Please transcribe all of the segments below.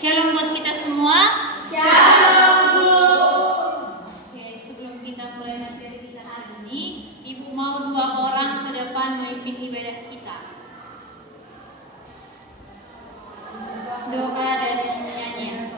Shalom buat kita semua. Shalom, Bu. Oke, sebelum kita mulai materi kita hari ini, Ibu mau 2 orang ke depan memimpin ibadah kita. Doa dan nyanyian.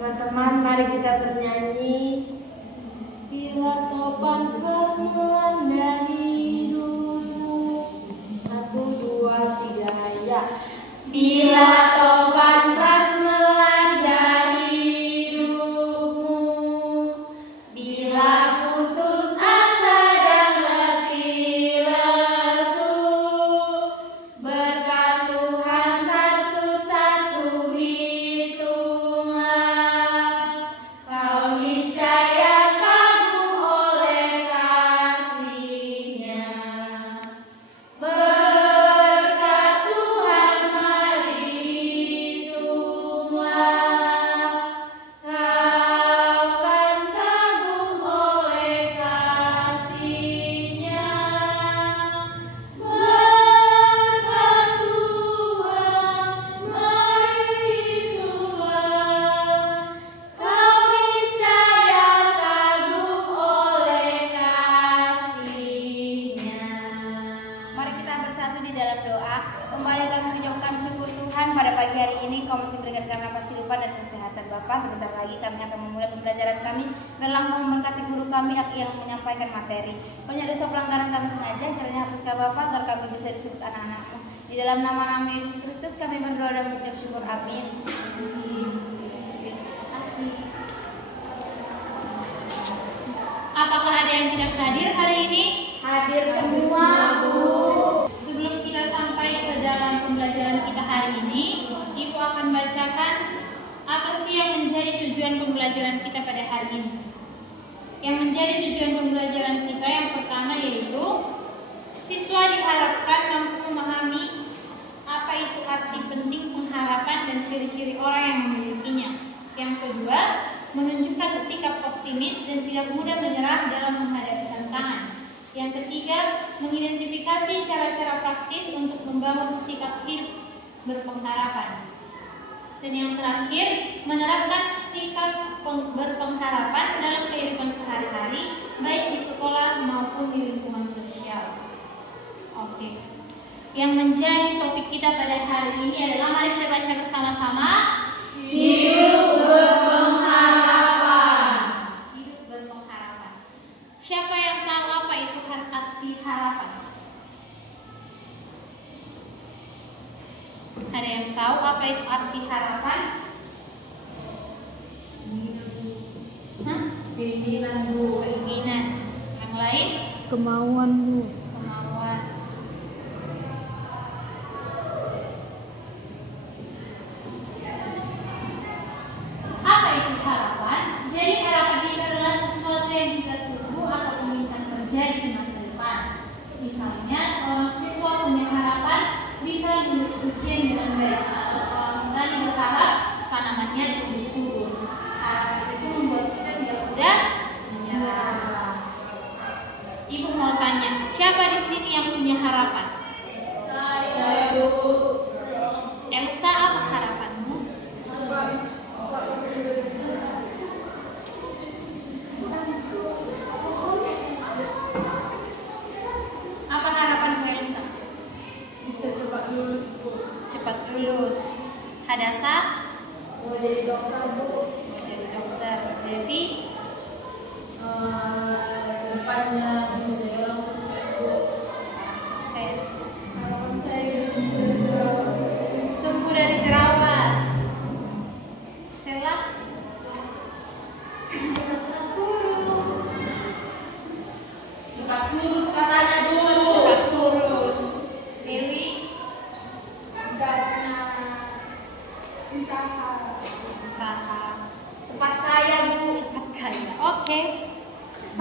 Teman-teman, mari kita bernyanyi. Bila topan keras melanda hidupmu, 1, 2, 3 ya. Bila topan keras melanda hidupmu, bila putus asa dan letih lesu, berkat Tuhan satu-satu hitunglah, kau niscaya kagum oleh kasih-Nya. Berkat Tuhan mari hitunglah, kau kan kagum oleh kasih-Nya. Berkat Tuhan mari hitunglah, kau niscaya kagum oleh kasih-Nya. Mari kita bersatu di dalam doa. Kembali kami mengucapkan syukur Tuhan pada pagi hari ini Kau masih berikan kami napas kehidupan dan kesehatan Bapa. Sebentar lagi kami akan memulai pembelajaran kami. Biarlah Kau memberkati guru kami yang menyampaikan materi. Banyak dosa pelanggaran kami sengaja, kiranya hapuskan Bapa agar kami bisa disebut anak-anak-Mu. Di dalam nama Yesus Kristus kami berdoa dan mengucap syukur. Amin. Terima kasih. Apakah ada yang tidak hadir hari ini? Hadir semua, Bu. Sebelum kita sampai ke dalam pembelajaran kita hari ini, Ibu akan bacakan apa sih yang menjadi tujuan pembelajaran kita pada hari ini. Yang menjadi tujuan pembelajaran kita yang pertama yaitu siswa diharapkan mampu memahami apa itu arti penting pengharapan dan ciri-ciri orang yang memilikinya. Yang kedua, menunjukkan sikap optimis dan tidak mudah menyerah dalam menghadapi tantangan. Yang ketiga, mengidentifikasi cara-cara praktis untuk membangun sikap hidup berpengharapan. Dan yang terakhir, menerapkan sikap berpengharapan dalam kehidupan sehari-hari, baik di sekolah maupun di lingkungan sosial. Oke. Yang menjadi topik kita pada hari ini adalah, mari kita baca bersama-sama. Hidup berpengharapan. Hidup berpengharapan. Siapa yang tahu apa itu arti harapan? Ada yang tahu apa itu arti harapan? Hah? Keinginan, Bu. Keinginan. Yang lain? Kemauan, Bu. Kemauan. Apa itu harapan? Jadi harapan itu adalah sesuatu yang kita tunggu atau inginkan terjadi di masa depan. Misalnya seorang siswa punya harapan bisa lulus ujian dengan baik, atau seorang petani berharap tanamannya tumbuh subur. Harapan itu membuat kita tidak mudah menyerah. Ibu mau tanya, siapa di sini yang punya harapan? Saya, Bu. Elsa, apa harapanmu? Apa harapanmu, Elsa? Bisa cepat lulus, Bu. Cepat lulus. Hadasa? Mau jadi dokter, Bu. Mau jadi dokter. Devi? Depannya bisa jadi orang sukses, Bu. Sukses. Harapan saya bisa menjadi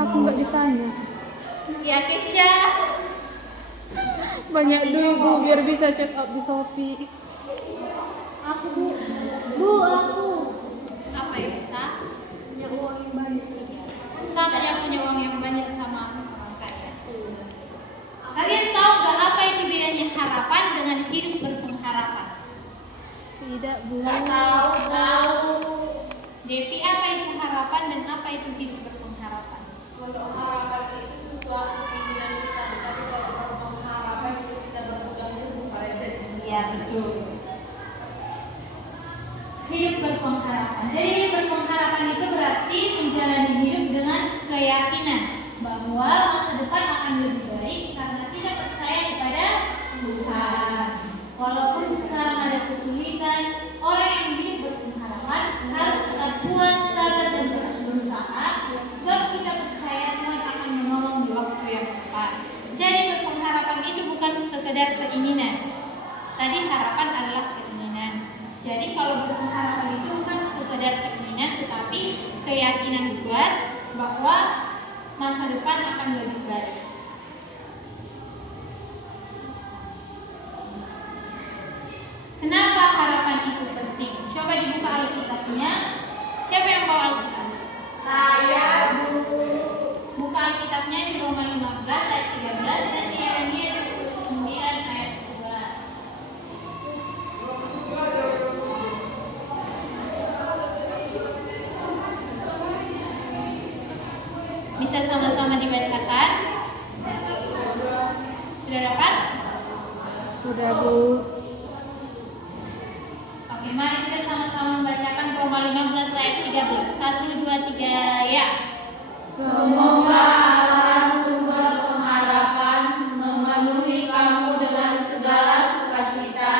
Enggak ditanya. Ya Kesha. Banyak duit Bu biar bisa check out di Shopee. Aku Bu, aku Apa ya Kesha? punya uang yang banyak. Sama yang punya uang yang banyak sama orang kaya. Kalian tahu gak apa itu bedanya harapan dengan hidup berpengharapan? Tidak Bu. Tahu. Devi, apa itu harapan dan apa itu hidup berpengharapan? Kalau harapan itu sesuatu keinginan kita, tapi kalau berpengharapan itu kita berpegang teguh pada janji. Iya betul. Hidup berpengharapan. Jadi hidup berpengharapan itu berarti menjalani hidup dengan keyakinan bahwa masa depan akan lebih baik karena kita percaya kepada Tuhan. Walaupun sekarang ada kesulitan, orang yang hidup berpengharapan harus tetap kuat, sabar dan terus berusaha sebab kita percaya Tuhan akan menolong di waktu yang tepat. Jadi berpengharapan itu bukan sekedar keinginan. Tadi harapan adalah keinginan. Jadi kalau berpengharapan itu bukan sekedar keinginan tetapi keyakinan kuat bahwa masa depan akan lebih baik. Kenapa harapan itu penting? Coba dibuka Alkitabnya. Siapa yang bawa Alkitab? Saya Bu. Buka Alkitabnya di Roma 15 ayat 13 dan di Yeremia 29 ayat 11. Bisa sama-sama dibacakan? Sudah dapat? Sudah Bu. Oke, mari kita sama-sama membacakan Roma 15 ayat 13. 1, 2, 3, ya. Semoga Allah sumber pengharapan memenuhi kamu dengan segala sukacita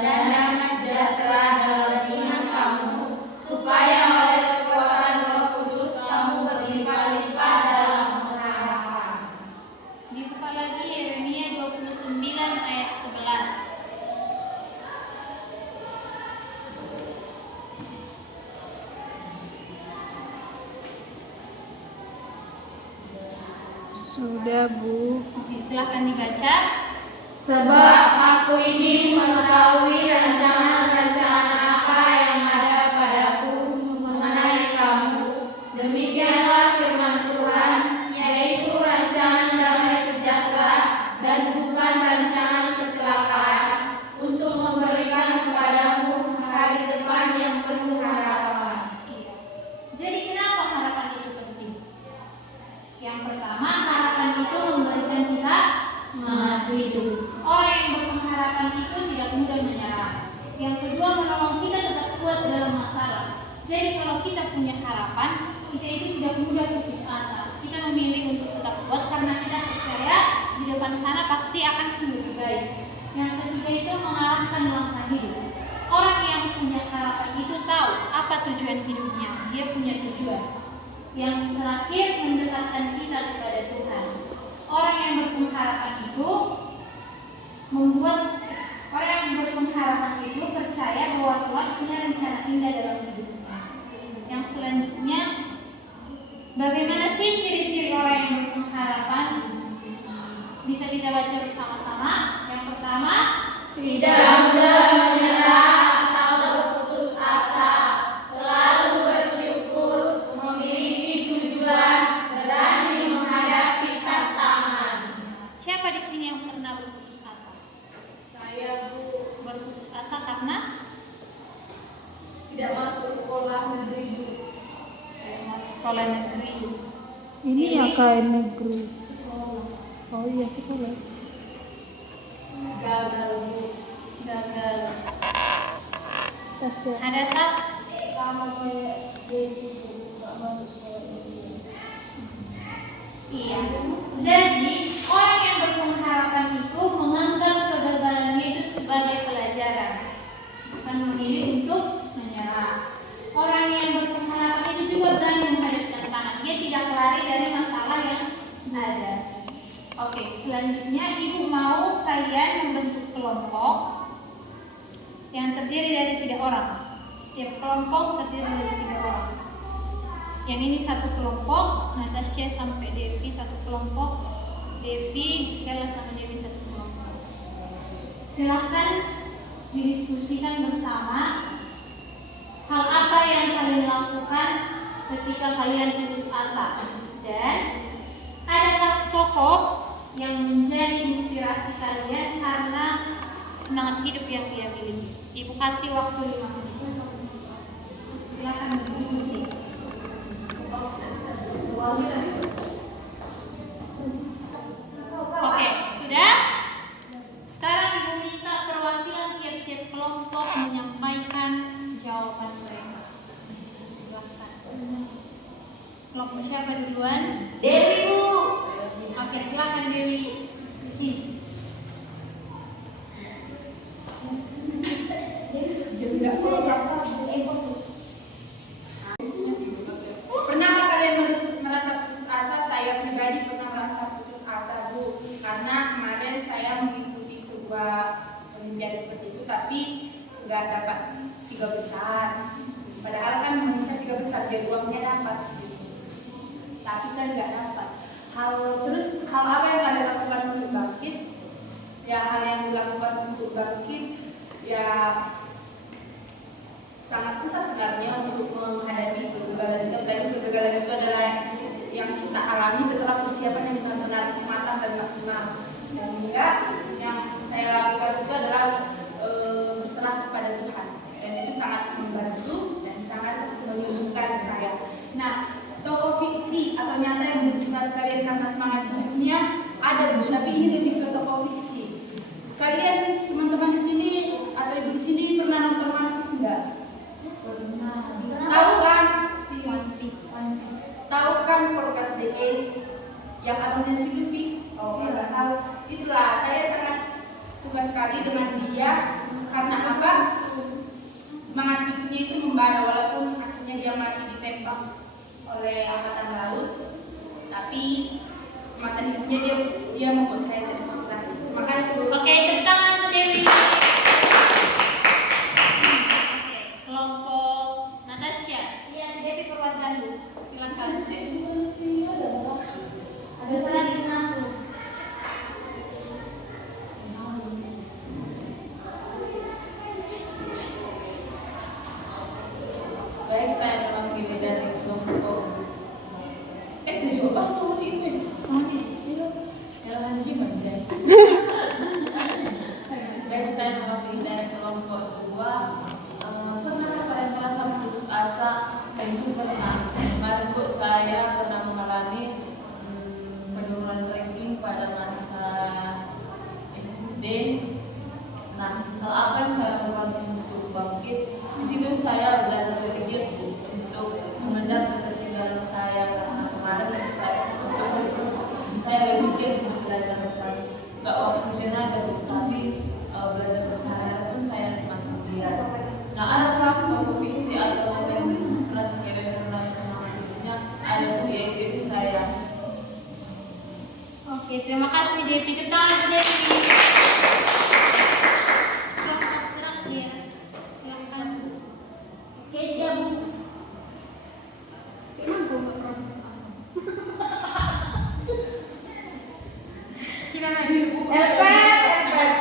dan damai sejahtera dalam iman kamu, supaya oleh kekuatan Roh Kudus kamu berlimpah-limpah dalam pengharapan. Dibuka lagi Yeremia 29 ayat 11. Sudah Bu. Oke, silahkan dibaca. Sebab aku ini mengetahui rancangan-rancangan apa yang ada padaku mengenai kamu. Demikianlah firman Tuhan, yaitu rancangan damai sejahtera dan bukan rancangan kecelakaan, untuk memberikan kepadamu hari depan yang penuh harapan. Iya. Jadi kenapa harapan itu penting? Yang pertama, harapan itu memberikan kita semangat hidup. Orang yang berpengharapan itu tidak mudah menyerah. Yang kedua, menolong kita tetap kuat dalam masalah. Jadi kalau kita punya harapan, kita itu tidak mudah putus asa. Kita memilih untuk tetap kuat karena kita percaya di depan sana pasti akan lebih baik. Yang ketiga itu mengarahkan langkah hidup. Orang yang punya harapan itu tahu apa tujuan hidupnya. Dia punya tujuan. Yang terakhir, mendekatkan kita kepada Tuhan. Orang yang berpengharapan itu percaya bahwa Tuhan punya rencana indah dalam hidupnya. Yang selanjutnya, bagaimana sih ciri-ciri orang yang berpengharapan? Bisa kita baca bersama-sama. Yang pertama, Tidak mudah menyerah atau berputus asa, selalu bersyukur, memiliki tujuan, berani menghadapi tantangan. siapa di sini yang pernah berputus asa? Saya Bu Berputus asa karena tidak masuk sekolah negeri Bu. mau sekolah negeri. Ini ya kain negeri. Oh iya sekolah. Gagal Bu. Gagal. Tas ya. Ada tak? Sama kayak Devi Bu, nggak masuk sekolah negeri. Iya. Jadi orang yang berpengharapan itu menganggap kegagalannya itu sebagai pelajaran, bukan memilih untuk menyerah. Orang yang berpengharapan itu juga berani menghadapi tantangan. Dia tidak lari dari masalah yang ada. Oke, selanjutnya ibu mau kalian membentuk kelompok yang terdiri dari 3 orang. Setiap kelompok terdiri dari 3 orang. Yang ini satu kelompok, Natasha sampai Devi satu kelompok, Devi, Sela sama Devi satu kelompok. Silakan didiskusikan bersama hal apa yang kalian lakukan ketika kalian putus asa, dan adakah tokoh yang menjadi inspirasi kalian karena semangat hidup yang dia miliki. Ibu kasih waktu 5 menit. Silakan berdiskusi. Oke, sudah? Sekarang Ibu minta perwakilan tiap-tiap kelompok menyampaikan jawaban mereka. Silakan. Kelompok siapa duluan? Dewi, Bu. Oke, silakan Dewi. Di sini. Pernahkah kalian merasa putus asa? Saya pribadi pernah merasa putus asa, Bu, karena kemarin saya mengikuti sebuah olimpiade seperti itu, tapi nggak dapat 3 besar. Padahal kan mengincar 3 besar, dia uangnya dapat, tapi kan nggak dapat. Hal apa yang kalian lakukan untuk bangkit? Ya, hal yang dilakukan untuk bangkit, ya sangat susah sebenarnya untuk menghadapi kegagalan itu, dan kegagalan itu adalah yang kita alami setelah persiapan yang benar-benar matang dan maksimal. Sehingga yang saya lakukan itu adalah berserah kepada Tuhan, dan itu sangat membantu dan sangat menyembuhkan saya. Nah, tokoh fiksi atau nyata yang menginspirasi kalian karena semangat hidupnya ada, Bu, tapi ini lebih ke tokoh fiksi. Kalian teman-teman di sini atau ibu di sini pernah nonton One Piece enggak? Tahu kan si One Piece? Tahu kan Podcast The Ace yang abangnya si Luffy? Oh, enggak tahu. Itulah, saya sangat suka sekali dengan dia. Karena apa? Semangat hidupnya itu membara, walaupun akhirnya dia mati ditembak oleh angkatan laut, tapi semasa hidupnya dia membuat saya terinspirasi. Terima kasih, Bu. Oke, tepuk tangan untuk Dewi. Oke, kelompok Natasha. Iya, si Devi perwakilan, Bu. Silakan. Ada lagi menantu. Baik, saya mewakili dari kelompok. Tujuh apa sama itu? Soalnya Kelahan gimana? Baik, saya mewakili dari kelompok 2. Pernahkah kalian merasa putus asa? Tentu pernah. Kemarin Bu, saya pernah mengalami penurunan ranking pada masa SD. Nah, hal apa yang saya lakukan untuk bangkit? Di situ saya belajar berpikir untuk mengejar ketertinggalan saya, karena kemarin saya berpikir untuk belajar pas gak waktu jenazah, tapi belajar keseharian pun saya semakin giat. Nah, adakah tokoh fiksi atau yang menginspirasi kalian tentang semangat hidupnya? Ada, yaitu saya. oke, terima kasih Devi. Tepuk tangan untuk Devi. Kelompok terakhir. Silakan. Keisha, Bu. Emang gue gak pernah putus asa. Gimana? Elpet.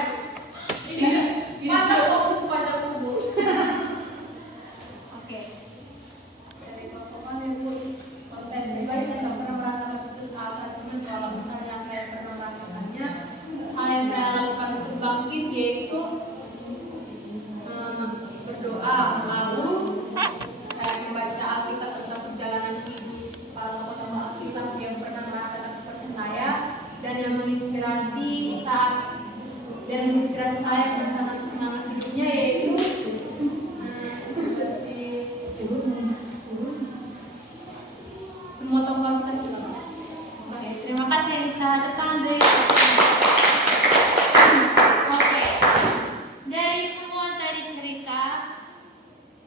Mantap aku kepada Bu. Oke. Dari kelompok mana Bu? Konten pribadi saya gak pernah merasakan putus asa. Cuman kalau misalnya saya pernah merasakannya, hal yang saya lakukan untuk bangkit yaitu berdoa. Lalu saya membaca Alkitab tentang perjalanan hidup para tokoh-tokoh Alkitab yang pernah merasakan seperti saya, dan yang menginspirasi saya merasakan semangat hidupnya yaitu seperti semua tokoh Alkitab juga. Oke, terima kasih Elisa. Tepuk tangan dari. Oke. Dari semua tadi cerita,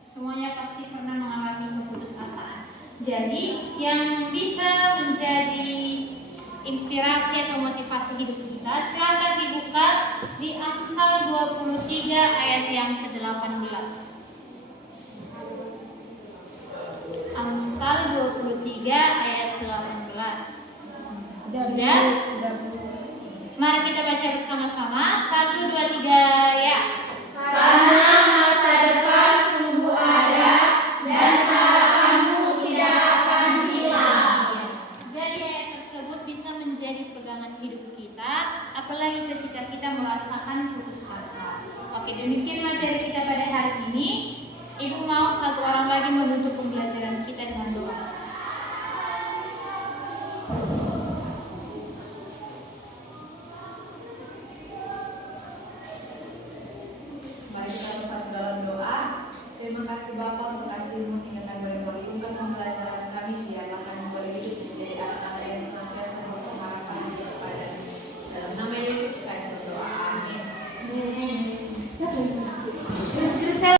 semuanya pasti pernah mengalami keputusasaan. Jadi, yang bisa menjadi inspirasi atau motivasi hidup kita, silakan dibuka di Amsal 23 ayat yang ke-18. Amsal pasal 23 ayat 18. Sudah? Mari kita baca bersama-sama. 1, 2, 3, ya. Karena masa depan sungguh ada dan harapanmu tidak akan hilang. Jadi ayat tersebut bisa menjadi pegangan hidup kita, apalagi ketika kita merasakan putus asa. Oke, demikian materi kita pada hari ini. Ibu mau satu orang lagi menutup pembelajaran kita dengan doa. Mari kita bersatu dalam doa. Terima kasih Bapak untuk kasih-Mu sehingga